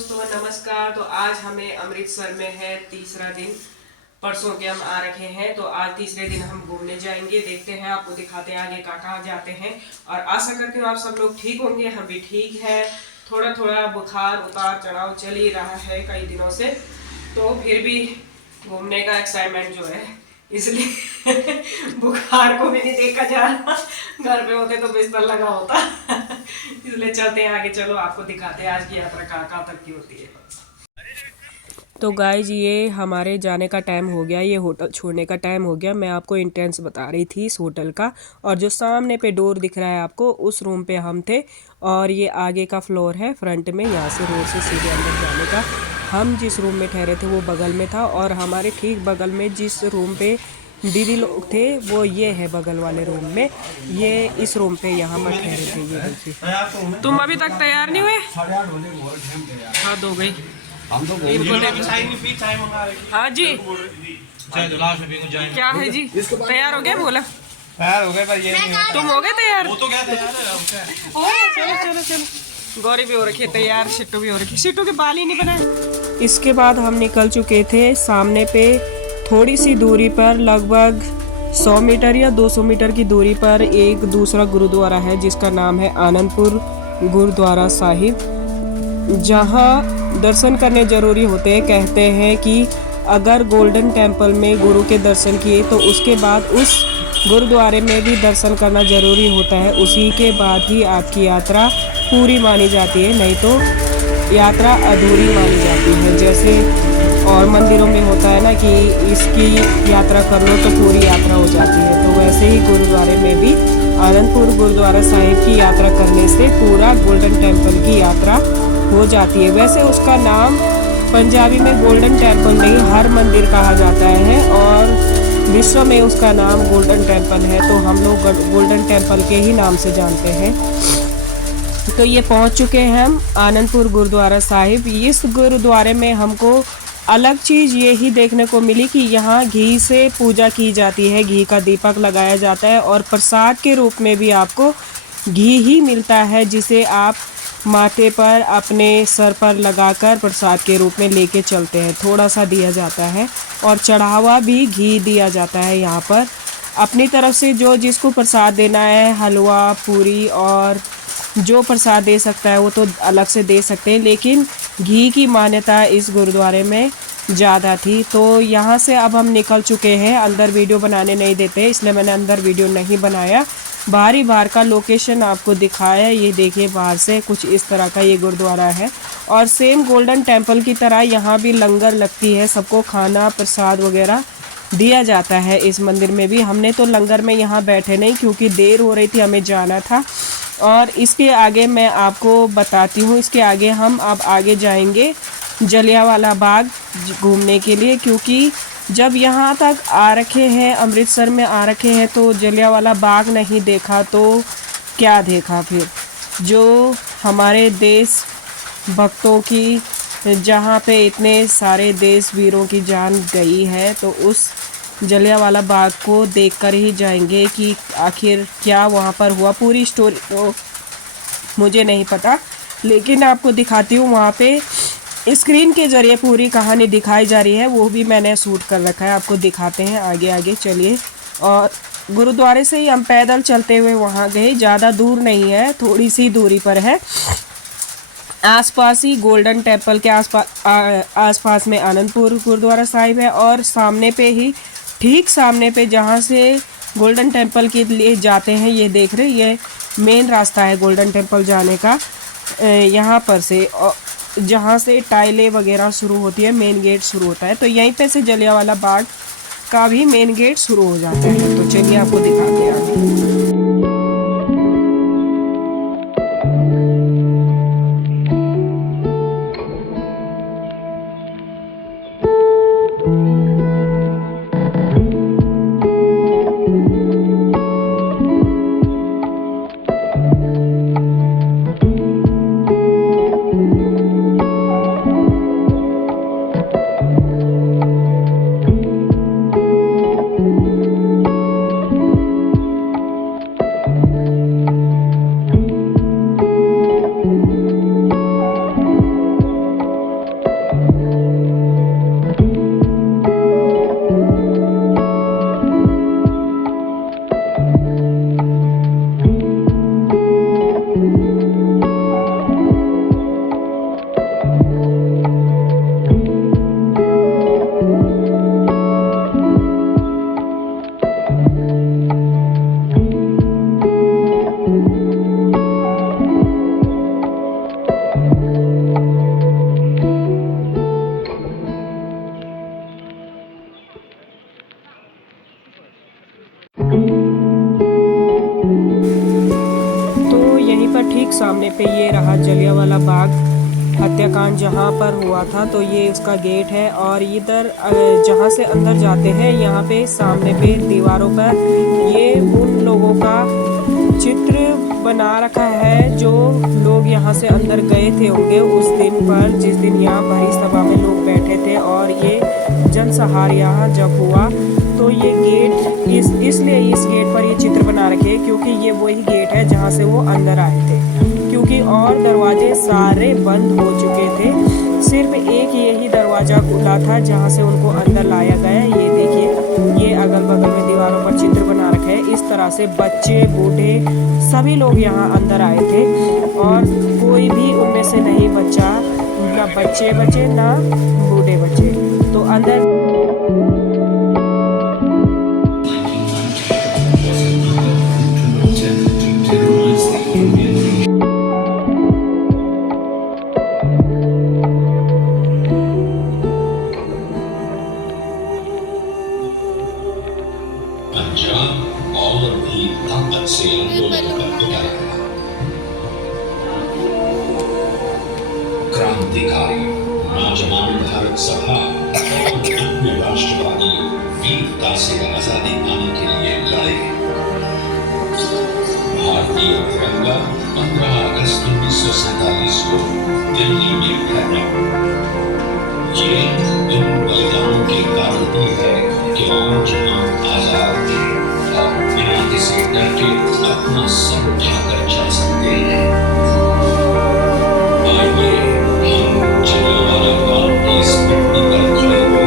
दोस्तों नमस्कार। तो आज हमें अमृतसर में है तीसरा दिन। परसों के हम आ रखे हैं, तो आज तीसरे दिन हम घूमने जाएंगे। देखते हैं, आपको दिखाते हैं आगे कहाँ जाते हैं। और आशा करती हूँ आप सब लोग ठीक होंगे, हम भी ठीक है। थोड़ा थोड़ा बुखार उतार चढ़ाव चल ही रहा है कई दिनों से, तो फिर भी घूमने का एक्साइटमेंट जो है, इसलिए बुखार को भी नहीं देखा जा रहा। घर पे होते तो बिस्तर लगा होता। इसलिए चलते हैं आगे। चलो आपको दिखाते हैं आज की यात्रा कहाँ तक की होती है। तो गाइज ये हमारे जाने का टाइम हो गया, ये होटल छोड़ने का टाइम हो गया। मैं आपको इंटेंस बता रही थी इस होटल का। और जो सामने पे डोर दिख रहा है आपको, उस रूम पे हम थे। और ये आगे का फ्लोर है फ्रंट में, यहाँ से रोड से सीधे अंदर जाने का। हम जिस रूम में ठहरे थे वो बगल में था, और हमारे ठीक बगल में जिस रूम पे दीदी लोग थे वो ये है बगल वाले रूम में। ये इस रूम पे यहाँ पर ठहरे थे। ये देखिए, तुम अभी तक तैयार नहीं हुए? हाँ, हो गई। हम तो हाँ जी, क्या है जी, तैयार हो गया? बोला तैयार हो गए, पर ये नहीं तुम हो गए तैयार? वो तो क्या तैयार है। चलो चलो चलो, गौरी भी हो रखी है तैयार, सिट्टू भी हो रखी है। सिट्टू के बाल ही नहीं बनाए। इसके बाद हम निकल चुके थे। सामने पे थोड़ी सी दूरी पर, लगभग 100 मीटर या 200 मीटर की दूरी पर एक दूसरा गुरुद्वारा है जिसका नाम है आनंदपुर गुरुद्वारा साहिब, जहाँ दर्शन करने जरूरी होते हैं। कहते हैं कि अगर गोल्डन टेम्पल में गुरु के दर्शन किए तो उसके बाद उस गुरुद्वारे में भी दर्शन करना जरूरी होता है। उसी के बाद ही आपकी यात्रा पूरी मानी जाती है, नहीं तो यात्रा अधूरी मानी जाती है। जैसे और मंदिरों में होता है ना कि इसकी यात्रा कर लो तो पूरी यात्रा हो जाती है, तो वैसे ही गुरुद्वारे में भी आनंदपुर गुरुद्वारा साहिब की यात्रा करने से पूरा गोल्डन टेम्पल की यात्रा हो जाती है। वैसे उसका नाम पंजाबी में गोल्डन टेम्पल नहीं, हर मंदिर कहा जाता है, और विश्व में उसका नाम गोल्डन टेम्पल है, तो हम लोग गोल्डन टेम्पल के ही नाम से जानते हैं। तो ये पहुंच चुके हैं हम आनंदपुर गुरुद्वारा साहिब। इस गुरुद्वारे में हमको अलग चीज़ ये ही देखने को मिली कि यहाँ घी से पूजा की जाती है, घी का दीपक लगाया जाता है, और प्रसाद के रूप में भी आपको घी ही मिलता है, जिसे आप माथे पर अपने सर पर लगाकर प्रसाद के रूप में लेके चलते हैं। थोड़ा सा दिया जाता है, और चढ़ावा भी घी दिया जाता है यहाँ पर। अपनी तरफ से जो जिसको प्रसाद देना है, हलवा पूरी और जो प्रसाद दे सकता है वो तो अलग से दे सकते हैं, लेकिन घी की मान्यता इस गुरुद्वारे में ज़्यादा थी। तो यहाँ से अब हम निकल चुके हैं। अंदर वीडियो बनाने नहीं देते, इसलिए मैंने अंदर वीडियो नहीं बनाया। बाहर का लोकेशन आपको दिखाया। ये देखिए, बाहर से कुछ इस तरह का ये गुरुद्वारा है, और सेम गोल्डन टेम्पल की तरह यहाँ भी लंगर लगती है। सबको खाना प्रसाद वगैरह दिया जाता है इस मंदिर में भी। हमने तो लंगर में यहाँ बैठे नहीं क्योंकि देर हो रही थी, हमें जाना था। और इसके आगे मैं आपको बताती हूँ, इसके आगे हम अब आगे जाएंगे जलियांवाला बाग घूमने के लिए, क्योंकि जब यहाँ तक आ रखे हैं, अमृतसर में आ रखे हैं, तो जलियांवाला बाग नहीं देखा तो क्या देखा फिर। जो हमारे देश भक्तों की, जहाँ पे इतने सारे देश वीरों की जान गई है, तो उस जलियांवाला बाग को देखकर ही जाएंगे कि आखिर क्या वहाँ पर हुआ। पूरी स्टोरी तो मुझे नहीं पता, लेकिन आपको दिखाती हूँ। वहाँ पे स्क्रीन के ज़रिए पूरी कहानी दिखाई जा रही है, वो भी मैंने शूट कर रखा है, आपको दिखाते हैं आगे आगे। चलिए, और गुरुद्वारे से ही हम पैदल चलते हुए वहाँ गए। ज़्यादा दूर नहीं है, थोड़ी सी दूरी पर है। आसपास ही गोल्डन टेम्पल के आसपास में आनंदपुर गुरुद्वारा साहिब है, और सामने पे ही, ठीक सामने पे जहाँ से गोल्डन टेम्पल के लिए जाते हैं, ये देख रहे, ये मेन रास्ता है गोल्डन टेम्पल जाने का। यहाँ पर से जहाँ से टाइलें वगैरह शुरू होती है, मेन गेट शुरू होता है, तो यहीं पे से जलियांवाला बाग का भी मेन गेट शुरू हो जाता है। तो चलिए आपको दिखाते हैं आगे। हत्याकांड जहाँ पर हुआ था, तो ये उसका गेट है। और इधर जहाँ से अंदर जाते हैं यहाँ पे सामने पे दीवारों पर ये उन लोगों का चित्र बना रखा है जो लोग यहाँ से अंदर गए थे होंगे उस दिन पर, जिस दिन यहाँ भरी सभा में लोग बैठे थे। और ये जनसंहार यहाँ जब हुआ तो ये गेट इसलिए इस गेट पर ये चित्र बना रखे क्योंकि ये वही गेट है जहाँ से वो अंदर आए थे, क्योंकि और दरवाजे सारे बंद हो चुके थे। सिर्फ एक यही दरवाज़ा खुला था जहाँ से उनको अंदर लाया गया। ये देखिए, ये अगल बगल में दीवारों पर चित्र बना रखे हैं। इस तरह से बच्चे बूढ़े सभी लोग यहाँ अंदर आए थे और कोई भी उनमें से नहीं बचा, ना बच्चे बचे ना बूढ़े बचे। तो अंदर और भी ताकत से आंदोलन कर उठा। क्रांतिकारी नौजवान भारत सभा और अन्य राष्ट्रवादी वीरता से आजादी पाने के लिए लड़े। भारतीय तिरंगा 15 अगस्त 1947 को दिल्ली में फहरा। ये इन बलिदानों के कारण ही है कि आज हम आजाद हैं और बिना किसी डर के अपना सर उठाकर चल सकते हैं। आइए हम जलियांवाला बाग की स्मृति पर खड़े हो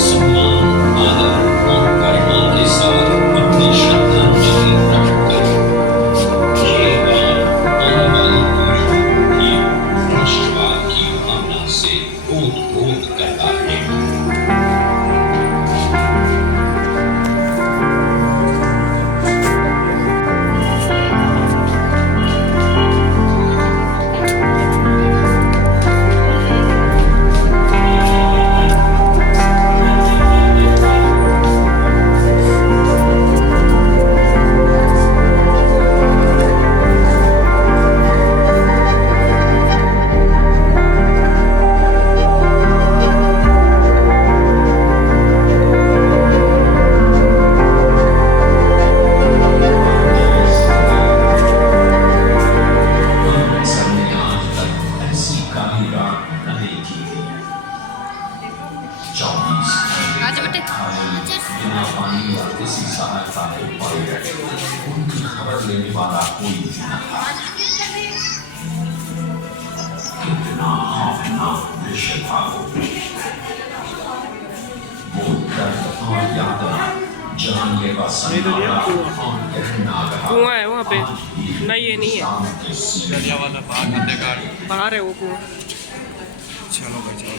सम्मान, आदर और गरिमा के साथ अपनी श्रद्धांजलि प्रकट करें। ये गान आने वाली पीढ़ियों की राष्ट्रवाद की भावना से ओत-प्रोत करता है। उनकी खबर लेने वाला कोई नहीं था। कितना खौफनाक दृश्य था वो दर्द और यातना, जानलेवा सन्नाटा और गहना रहा। कुआं है वहाँ पे? नहीं, ये नहीं है। जलियांवाला बाग हत्याकांड बाहर है वो कुआं। चलो भाई चलो।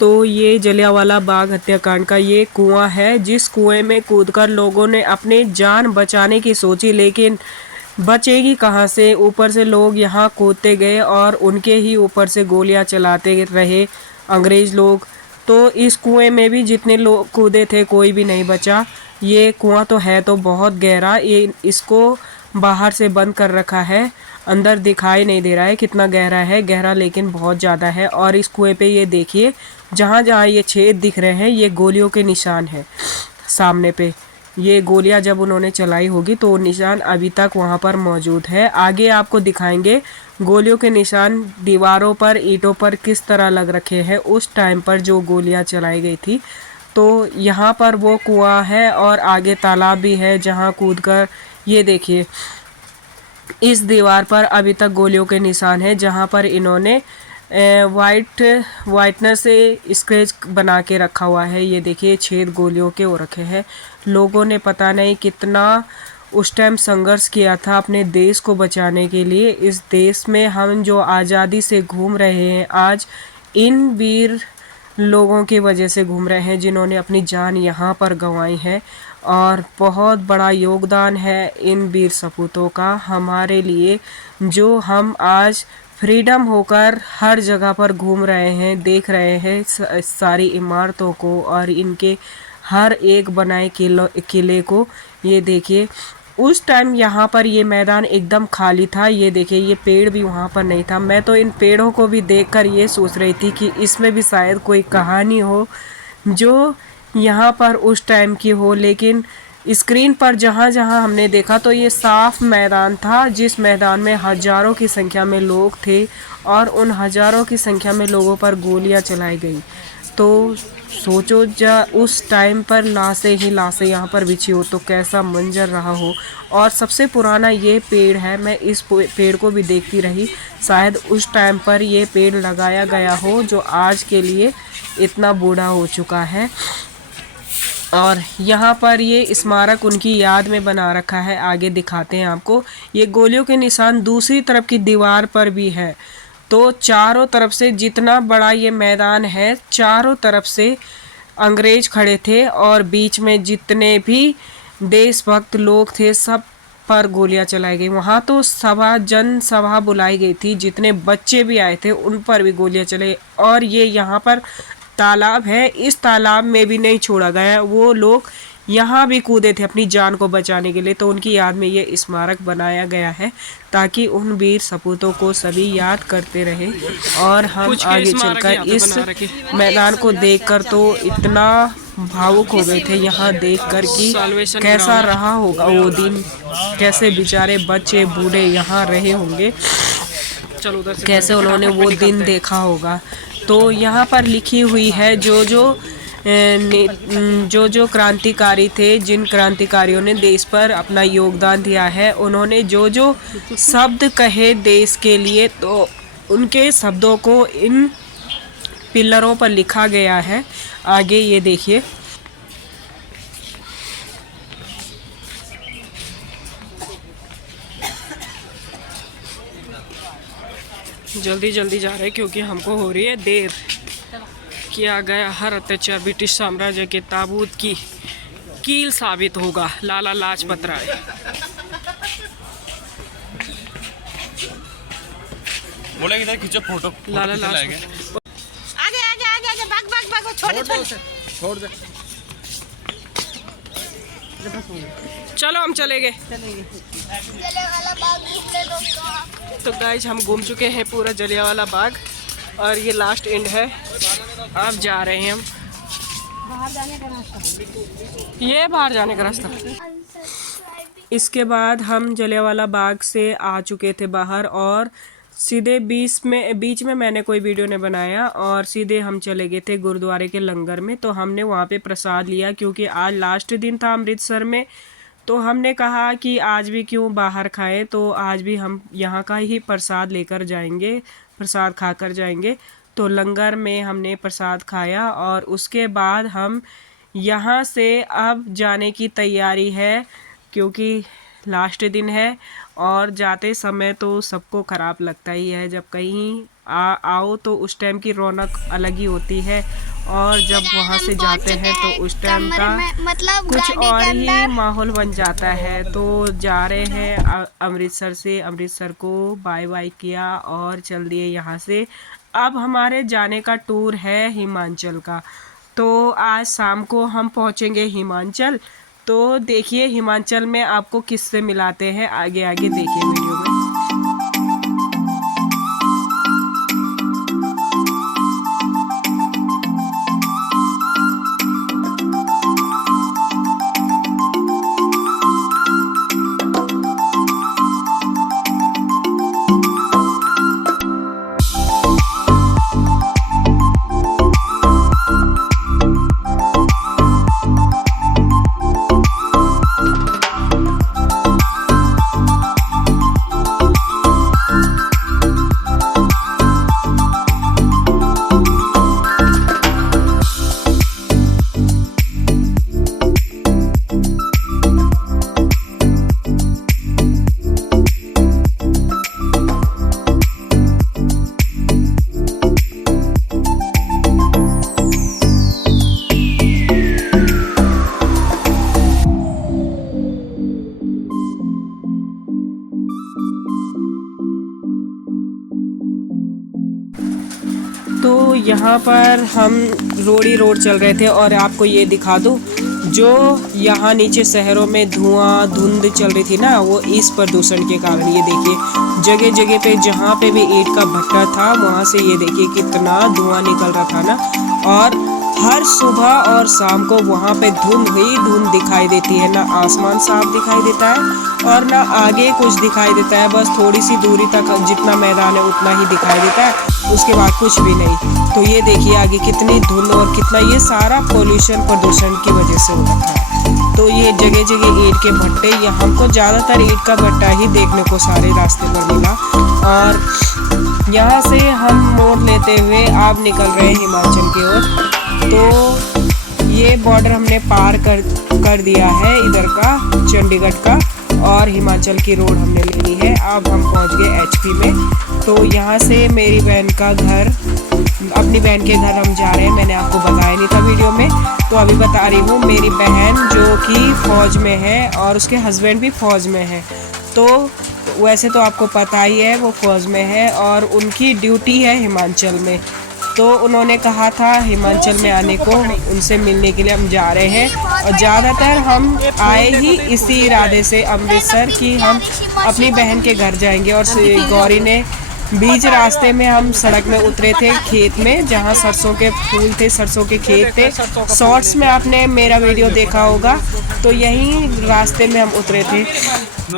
तो ये जलियांवाला बाग हत्याकांड का ये कुआं है, जिस कुएं में कूदकर लोगों ने अपनी जान बचाने की सोची, लेकिन बचेगी कहाँ से। ऊपर से लोग यहाँ कूदते गए और उनके ही ऊपर से गोलियां चलाते रहे अंग्रेज़ लोग। तो इस कुएं में भी जितने लोग कूदे थे कोई भी नहीं बचा। ये कुआं तो है तो बहुत गहरा, ये इसको बाहर से बंद कर रखा है, अंदर दिखाई नहीं दे रहा है कितना गहरा है। गहरा लेकिन बहुत ज़्यादा है। और इस कुएं पे ये देखिए, जहाँ जहाँ ये छेद दिख रहे हैं ये गोलियों के निशान हैं। सामने पे ये गोलियां जब उन्होंने चलाई होगी तो निशान अभी तक वहाँ पर मौजूद है। आगे आपको दिखाएंगे गोलियों के निशान दीवारों पर, ईंटों पर किस तरह लग रखे हैं उस टाइम पर जो गोलियां चलाई गई थी। तो यहाँ पर वो कुआं है और आगे तालाब भी है जहाँ कूदकर ये देखिए इस दीवार पर अभी तक गोलियों के निशान हैं, जहाँ पर इन्होंने वाइटनर से स्क्रैच बना के रखा हुआ है। ये देखिए छेद गोलियों के हो रखे हैं। लोगों ने पता नहीं कितना उस टाइम संघर्ष किया था अपने देश को बचाने के लिए। इस देश में हम जो आज़ादी से घूम रहे हैं आज, इन वीर लोगों की वजह से घूम रहे हैं जिन्होंने अपनी जान यहाँ पर गंवाई है। और बहुत बड़ा योगदान है इन वीर सपूतों का हमारे लिए, जो हम आज फ्रीडम होकर हर जगह पर घूम रहे हैं, देख रहे हैं सारी इमारतों को और इनके हर एक बनाए किले को। ये देखिए उस टाइम यहाँ पर ये मैदान एकदम खाली था। ये देखिए ये पेड़ भी वहाँ पर नहीं था। मैं तो इन पेड़ों को भी देखकर ये सोच रही थी कि इसमें भी शायद कोई कहानी हो जो यहाँ पर उस टाइम की हो, लेकिन स्क्रीन पर जहाँ जहाँ हमने देखा तो ये साफ मैदान था, जिस मैदान में हजारों की संख्या में लोग थे और उन हजारों की संख्या में लोगों पर गोलियां चलाई गई। तो सोचो उस टाइम पर लाशें ही लाशें यहाँ पर बिछी हो तो कैसा मंजर रहा हो। और सबसे पुराना ये पेड़ है, मैं इस पेड़ को भी देखती रही, शायद उस टाइम पर ये पेड़ लगाया गया हो जो आज के लिए इतना बूढ़ा हो चुका है। और यहाँ पर ये स्मारक उनकी याद में बना रखा है। आगे दिखाते हैं आपको। ये गोलियों के निशान दूसरी तरफ की दीवार पर भी है। तो चारों तरफ से जितना बड़ा ये मैदान है, चारों तरफ से अंग्रेज खड़े थे और बीच में जितने भी देशभक्त लोग थे सब पर गोलियां चलाई गई। वहाँ तो जनसभा बुलाई गई थी, जितने बच्चे भी आए थे उन पर भी गोलियां चलाई। और ये यहाँ पर तालाब है, इस तालाब में भी नहीं छोड़ा गया, वो लोग यहाँ भी कूदे थे अपनी जान को बचाने के लिए। तो उनकी याद में ये स्मारक बनाया गया है ताकि उन वीर सपूतों को सभी याद करते रहे। और हम आगे चलकर इस मैदान को देखकर तो इतना भावुक हो गए थे यहाँ देखकर कि कैसा रहा होगा वो दिन, कैसे बेचारे बच्चे बूढ़े यहाँ रहे होंगे, कैसे उन्होंने वो दिन देखा होगा। तो यहाँ पर लिखी हुई है जो क्रांतिकारी थे, जिन क्रांतिकारियों ने देश पर अपना योगदान दिया है, उन्होंने जो शब्द कहे देश के लिए, तो उनके शब्दों को इन पिलरों पर लिखा गया है। आगे ये देखिए। जल्दी जल्दी जा रहे हैं क्योंकि हमको हो रही है देर। किया गया हर अत्याचार ब्रिटिश साम्राज्य के ताबूत की कील साबित होगा। लाला लाजपत राय। बोला इधर खींचो फोटो। लाला लाजपत। आगे आगे आगे आगे भाग भाग भाग, छोड़ दे। चलो हम चले गए। तो गाइज हम घूम चुके हैं पूरा जलियांवाला बाग और ये लास्ट एंड है। अब जा रहे हैं हम बाहर जाने का रास्ता, ये बाहर जाने का रास्ता। इसके बाद हम जलियांवाला बाग से आ चुके थे बाहर और सीधे बीच में मैंने कोई वीडियो नहीं बनाया और सीधे हम चले गए थे गुरुद्वारे के लंगर में। तो हमने वहाँ पे प्रसाद लिया क्योंकि आज लास्ट दिन था अमृतसर में। तो हमने कहा कि आज भी क्यों बाहर खाएं, तो आज भी हम यहाँ का ही प्रसाद लेकर जाएंगे, प्रसाद खाकर जाएंगे। तो लंगर में हमने प्रसाद खाया और उसके बाद हम यहाँ से अब जाने की तैयारी है क्योंकि लास्ट दिन है। और जाते समय तो सबको ख़राब लगता ही है, जब कहीं आओ तो उस टाइम की रौनक अलग ही होती है और जब वहाँ से जाते हैं तो उस टाइम का कुछ और ही माहौल बन जाता है। तो जा रहे हैं अमृतसर से, अमृतसर को बाय बाय किया और चल दिए यहाँ से। अब हमारे जाने का टूर है हिमाचल का। तो आज शाम को हम पहुँचेंगे हिमाचल। तो देखिए हिमाचल में आपको किससे मिलाते हैं, आगे आगे देखिए वीडियो में। तो यहाँ पर हम रोड चल रहे थे और आपको ये दिखा दूँ, जो यहाँ नीचे शहरों में धुआं धुंध चल रही थी ना, वो इस प्रदूषण के कारण। ये देखिए जगह जगह पे जहाँ पे भी ईंट का भट्टा था वहाँ से ये देखिए कितना धुआं निकल रहा था ना। और हर सुबह और शाम को वहाँ पे धुंध ही धुंध दिखाई देती है, ना आसमान साफ दिखाई देता है और ना आगे कुछ दिखाई देता है। बस थोड़ी सी दूरी तक जितना मैदान है उतना ही दिखाई देता है, उसके बाद कुछ भी नहीं। तो ये देखिए आगे कितनी धुंध और कितना, ये सारा पोल्यूशन प्रदूषण की वजह से हो रखा है। तो ये जगह जगह ईंट के भट्टे, ये हमको ज़्यादातर ईंट का भट्टा ही देखने को सारे रास्ते पर मिला। और यहाँ से हम मोड़ लेते हुए अब निकल रहे हैं हिमाचल की ओर। तो ये बॉर्डर हमने पार कर दिया है इधर का, चंडीगढ़ का, और हिमाचल की रोड हमने ले ली है। अब हम पहुंच गए एचपी में। तो यहाँ से मेरी बहन का घर, अपनी बहन के घर हम जा रहे हैं। मैंने आपको बताया नहीं था वीडियो में, तो अभी बता रही हूँ। मेरी बहन जो कि फ़ौज में है और उसके हस्बैंड भी फ़ौज में है। तो वैसे तो आपको पता ही है वो फ़ौज में है और उनकी ड्यूटी है हिमाचल में। तो उन्होंने कहा था हिमाचल में आने को, उनसे मिलने के लिए हम जा रहे हैं। और ज़्यादातर हम आए ही इसी इरादे से अमृतसर कि हम अपनी बहन के घर जाएंगे। और गौरी ने बीच रास्ते में हम सड़क में उतरे थे खेत में, जहाँ सरसों के फूल थे, सरसों के खेत थे। शॉर्ट्स में आपने मेरा वीडियो देखा होगा, तो यहीं रास्ते में हम उतरे थे। So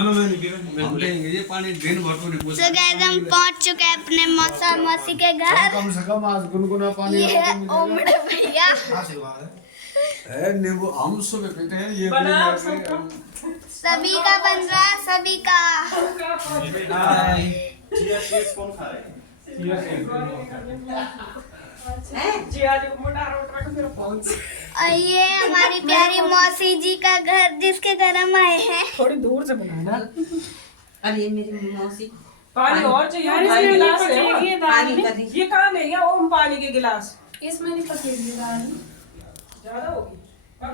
guys, हम पहुंच चुके हैं अपने मौसा मौसी के घर। कम से कम आज गुनगुना पानी ये है ओमड़े भैया। है नींबू हम सुबह पीते हैं ये सभी का बन रहा है, सभी का। और ये हमारी प्यारी मौसी जी का घर, जिसके घर हम आए हैं। थोड़ी दूर से बनाना। अरे मेरी मौसी पानी और चाहिए यार, इसमें गिलास है। पानी का दी। ये कहाँ नहीं है ओम पानी के गिलास? इसमें नहीं पकेगी दाल। ज्यादा होगी। तो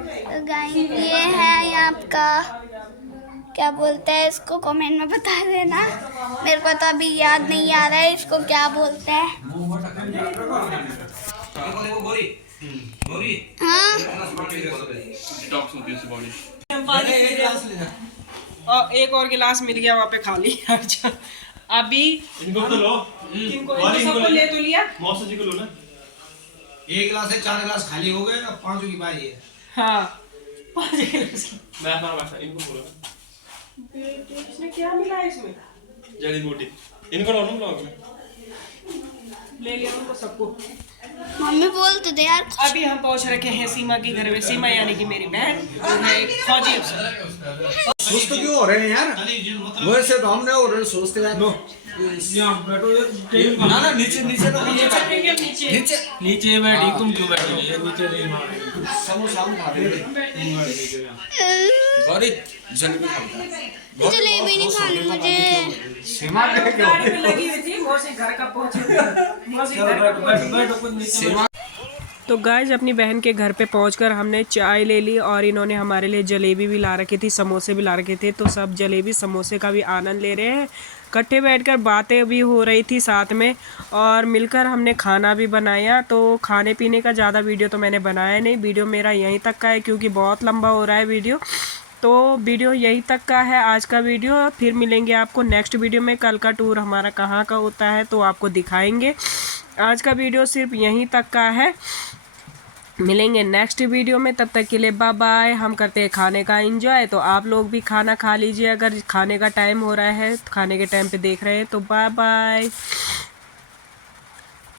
गाइस ये है यहाँ का, क्या बोलते हैं इसको, कमेंट में बता देना। मेरे को तो अभी याद नहीं आ रहा है इसको क्या बोलते हैं। हाँ डिटॉक्स होती है उससे बॉडी। और एक और गिलास मिल गया वहाँ पे खाली। अच्छा अभी इनको तो लो, सबको ले तो लिया। मौसा जी को लो ना। एक गिलास है, 4 गिलास खाली हो गए, अब 5 की बारी है। हाँ 5 गिलास। मैं अपना बात इनको बोलो। इसमें क्या मिला है? इसमें जड़ी बूटी इनको लो ना ब्लॉग में। ले लिया उनको सबको। मम्मी बोल तो दे यार। अभी हम पहुंच रखे हैं सीमा के घर में। सीमा यानी कि मेरी बहन, वो है एक फौजी अफसर। सुस्त क्यों हो रहे हैं यार? वैसे तो हमने और सोचते यार। नो ना ना नीचे नीचे ना नीचे बैठी, तुम क्यों बैठे नीचे? समोसा हम खा रहे हैं। गौरी जलेबी खाता है। जलेबी नहीं खानी मुझे। सीमा के गाड़ी में लगी हुई थी, मौसी घर का पहुंचे। मौसी घर का पहुंचे। तो गाइज अपनी बहन के घर पे पहुंचकर हमने चाय ले ली और इन्होंने हमारे लिए जलेबी भी ला रखी थी, समोसे भी ला रखे थे। तो सब जलेबी समोसे का भी आनंद ले रहे हैं। इकट्ठे बैठकर बातें भी हो रही थी साथ में, और मिलकर हमने खाना भी बनाया। तो खाने पीने का ज़्यादा वीडियो तो मैंने बनाया नहीं, वीडियो मेरा यहीं तक का है क्योंकि बहुत लंबा हो रहा है वीडियो। तो वीडियो यहीं तक का है आज का वीडियो। फिर मिलेंगे आपको नेक्स्ट वीडियो में। कल का टूर हमारा कहाँ का होता है तो आपको दिखाएंगे। आज का वीडियो सिर्फ यहीं तक का है। मिलेंगे नेक्स्ट वीडियो में, तब तक के लिए बाय बाय। हम करते हैं खाने का एंजॉय, तो आप लोग भी खाना खा लीजिए। अगर खाने का टाइम हो रहा है, खाने के टाइम पे देख रहे हैं तो बाय बाय।